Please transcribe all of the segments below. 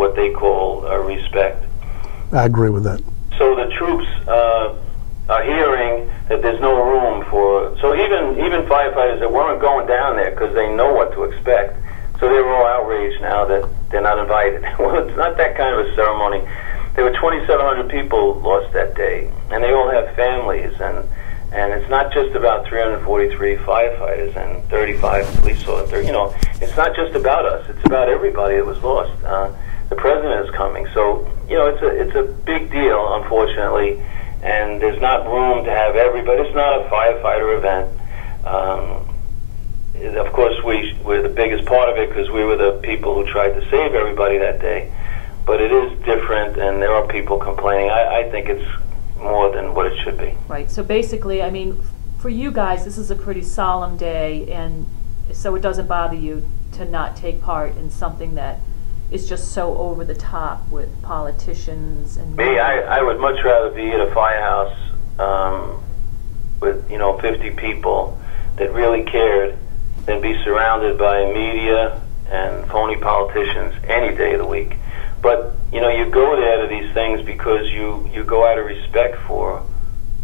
what they call respect. I agree with that. So the troops are hearing that there's no room for, so even firefighters that weren't going down there because they know what to expect, so they were all outraged now that they're not invited. Well, it's not that kind of a ceremony. There were 2,700 people lost that day, and they all have families, and it's not just about 343 firefighters and 35 police officers. You know, it's not just about us. It's about everybody that was lost. The president is coming, so you know it's a big deal, unfortunately, and there's not room to have everybody. It's not a firefighter event. Of course, we're the biggest part of it because we were the people who tried to save everybody that day. But it is different, and there are people complaining. I think it's more than what it should be. Right. So basically, I mean, for you guys, this is a pretty solemn day, and so it doesn't bother you to not take part in something that is just so over the top with politicians and. Me, I would much rather be at a firehouse with 50 people that really cared than be surrounded by media and phony politicians any day of the week. But you go there to these things because you go out of respect for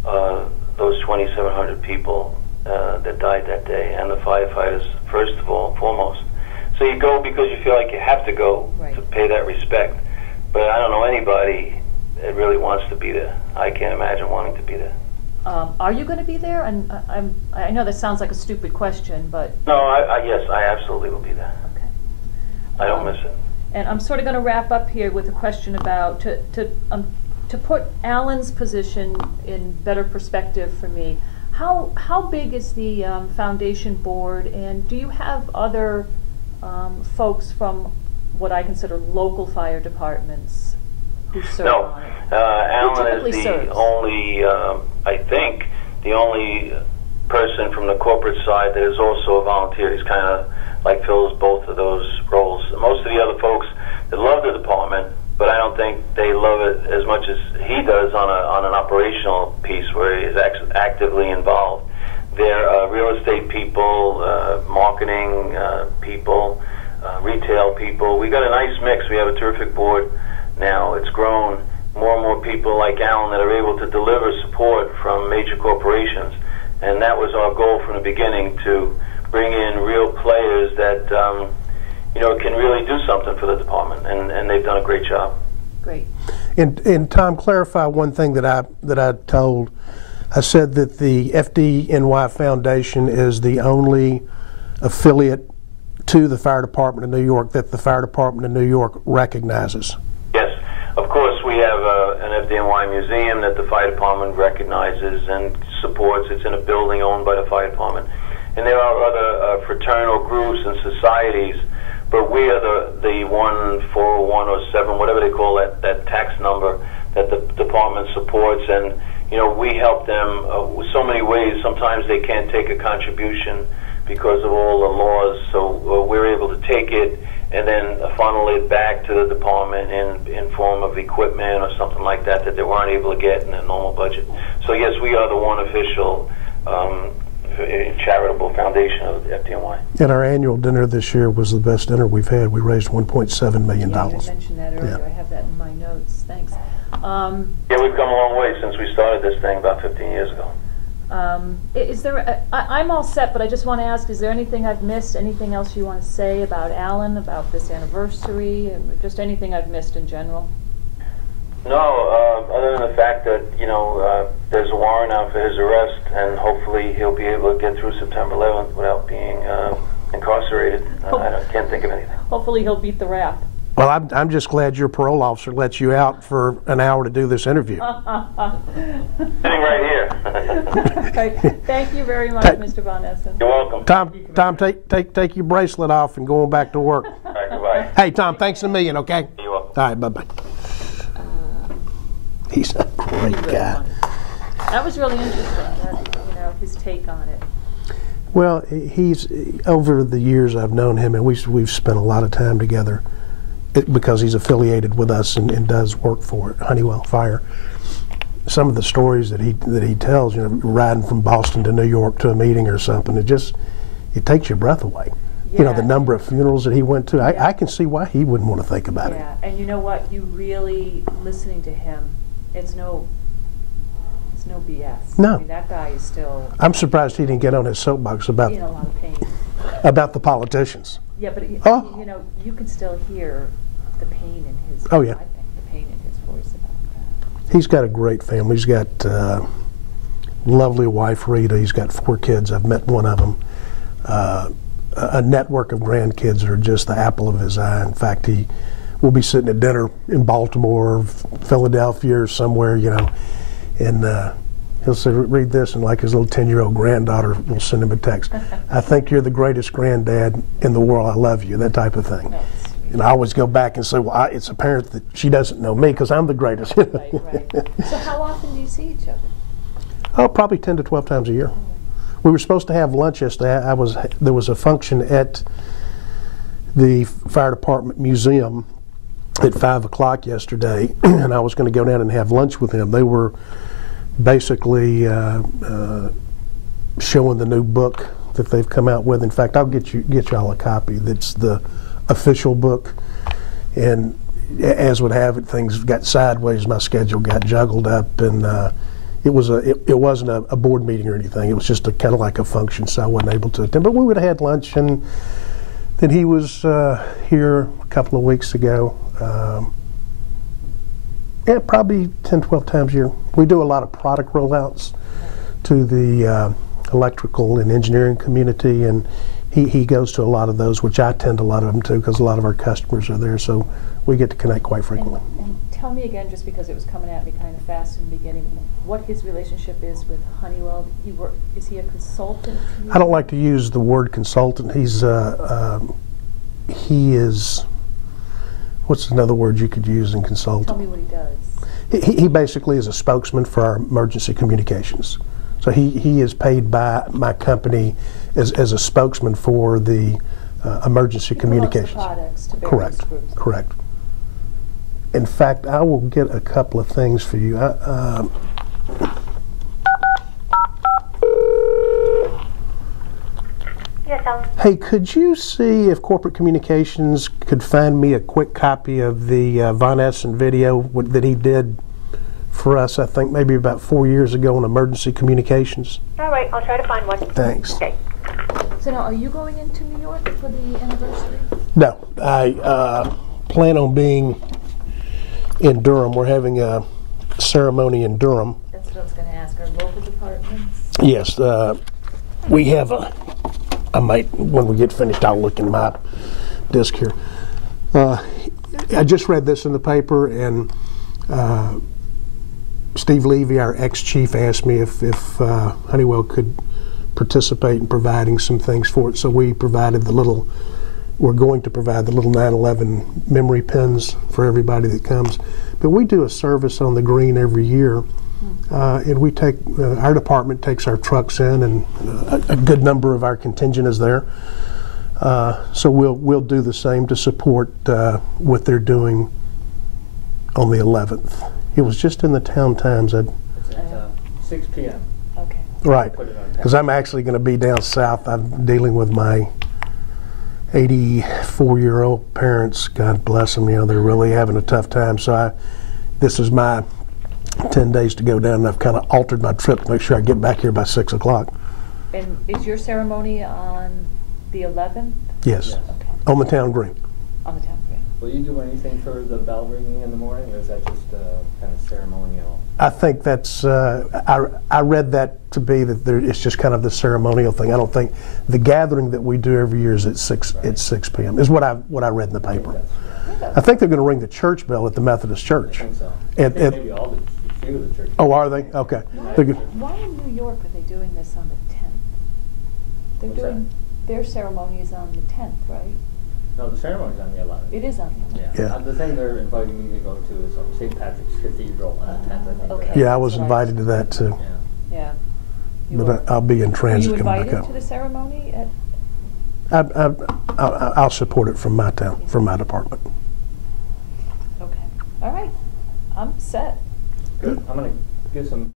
those 2,700 people that died that day, and the firefighters first of all, foremost. So you go because you feel like you have to go to pay that respect. But I don't know anybody that really wants to be there. I can't imagine wanting to be there. Are you going to be there? And I know that sounds like a stupid question, but no, yes, I absolutely will be there. Okay. I don't miss it. And I'm sort of going to wrap up here with a question about to put Alan's position in better perspective for me. How big is the foundation board, and do you have other folks from what I consider local fire departments who serve on it? Alan is the only, I think, the only person from the corporate side that is also a volunteer. He's kind of like fills both of those roles. Most of the other folks that love the department, but I don't think they love it as much as he does on an operational piece where he is actively involved. They're real estate people, marketing people, retail people. We got a nice mix. We have a terrific board now. It's grown. More and more people like Alan that are able to deliver support from major corporations. And that was our goal from the beginning, to bring in real players that can really do something for the department, and they've done a great job. Great. And Tom, clarify one thing that I told. I said that the FDNY Foundation is the only affiliate to the Fire Department of New York that the Fire Department of New York recognizes. Yes, of course we have an FDNY museum that the Fire Department recognizes and supports. It's in a building owned by the Fire Department. And there are other fraternal groups and societies, but we are the 1401 or 7, whatever they call that tax number that the department supports. And we help them with so many ways. Sometimes they can't take a contribution because of all the laws, so we're able to take it and then funnel it back to the department in form of equipment or something like that they weren't able to get in their normal budget. So yes, we are the one official charitable foundation of the FDNY. And our annual dinner this year was the best dinner we've had. We raised $1.7 million. Yeah, you mentioned that earlier. Yeah. I have that in my notes. Thanks. Yeah, we've come a long way since we started this thing about 15 years ago. Is there? I'm all set, but I just want to ask: is there anything I've missed? Anything else you want to say about Alan, about this anniversary, just anything I've missed in general? No, other than the fact that there's a warrant out for his arrest, and hopefully he'll be able to get through September 11th without being incarcerated. I can't think of anything. Hopefully he'll beat the rap. Well, I'm just glad your parole officer lets you out for an hour to do this interview. Sitting right here. Right. Thank you very much, Mr. Von Essen. You're welcome. Tom, take your bracelet off and go on back to work. All right, goodbye. Hey, Tom, thanks a million, okay? You're welcome. All right, bye-bye. He's a great guy. That was really interesting, his take on it. Well, he's, over the years I've known him, and we've spent a lot of time together because he's affiliated with us and does work for Honeywell Fire. Some of the stories that he tells, riding from Boston to New York to a meeting or something, it takes your breath away. You know, the number of funerals that he went to. I can see why he wouldn't want to think about it. Yeah, and you know what? You really, listening to him, it's no BS. No. I mean, that guy is still I'm surprised he didn't get on his soapbox about in a lot of pain. about the politicians. Yeah, but you know, you can still hear the pain in his. Oh, yeah. I think the pain in his voice about that. He's got a great family. He's got lovely wife Rita. He's got 4 kids. I've met one of them. A network of grandkids that are just the apple of his eye. In fact, we'll be sitting at dinner in Baltimore, Philadelphia, or somewhere, you know, and he'll say, read this, and like his little 10-year-old granddaughter will send him a text. I think you're the greatest granddad in the world. I love you, that type of thing. And I always go back and say, well, it's apparent that she doesn't know me because I'm the greatest. Right. So how often do you see each other? Oh, probably 10 to 12 times a year. We were supposed to have lunch yesterday. There was a function at the fire department museum at 5 o'clock yesterday, and I was going to go down and have lunch with him. They were basically showing the new book that they've come out with. In fact, I'll get y'all a copy. That's the official book. And as would have it, things got sideways. My schedule got juggled up, and it wasn't a board meeting or anything. It was just kind of like a function, so I wasn't able to attend. But we would have had lunch, and then he was here a couple of weeks ago. Yeah, probably 10, 12 times a year. We do a lot of product rollouts to the electrical and engineering community, and he goes to a lot of those, which I attend a lot of them too, because a lot of our customers are there, so we get to connect quite frequently. And tell me again, just because it was coming at me kind of fast in the beginning, what his relationship is with Honeywell. Is he a consultant? I don't like to use the word consultant. He is, what's another word you could use in consultant? Tell me what he does. He basically is a spokesman for our emergency communications. So he is paid by my company as a spokesman for the emergency communications. Products to various groups. Correct. In fact, I will get a couple of things for you. Yes, hey, could you see if Corporate Communications could find me a quick copy of the Von Essen video that he did for us, I think maybe about 4 years ago on emergency communications? All right, I'll try to find one. Thanks. Okay. So now, are you going into New York for the anniversary? No, I plan on being in Durham. We're having a ceremony in Durham. That's what I was going to ask. Our local departments? Yes, we have I might, when we get finished, I'll look in my desk here. I just read this in the paper, and Steve Levy, our ex-chief, asked me if Honeywell could participate in providing some things for it. So we provided we're going to provide the little 9/11 memory pins for everybody that comes. But we do a service on the green every year. And we take, our department takes our trucks in, and a good number of our contingent is there. So we'll do the same to support what they're doing on the 11th. It was just in the Town Times. It's at 6 p.m. Okay. Right, because I'm actually going to be down south. I'm dealing with my 84-year-old parents. God bless them. You know, they're really having a tough time. So this is my 10 days to go down, and I've kind of altered my trip to make sure I get back here by 6 o'clock. And is your ceremony on the 11th? Yes. Okay. On the Town Green. On the town green. Will you do anything for the bell ringing in the morning, or is that just kind of ceremonial? I think that's, I read that to be that it's just kind of the ceremonial thing. I don't think the gathering that we do every year is at 6 p.m. is what I read in the paper. I think they're going to ring the church bell at the Methodist Church. I think so. Maybe all the few of the churches. Oh, are they? Okay. Why in New York are they doing this on the 10th? They're What's doing their ceremony is on the 10th, right? No, the ceremony's on the 11th. It is on the 11th. Yeah. The thing they're inviting me to go to is St. Patrick's Cathedral on the 10th. I think. Okay. Yeah, I was invited to that too. Yeah. You But were. I'll be in Were transit you coming back invited up. to the ceremony? I'll support it from my town, from my department. Okay. All right. I'm set. Good. I'm going to give some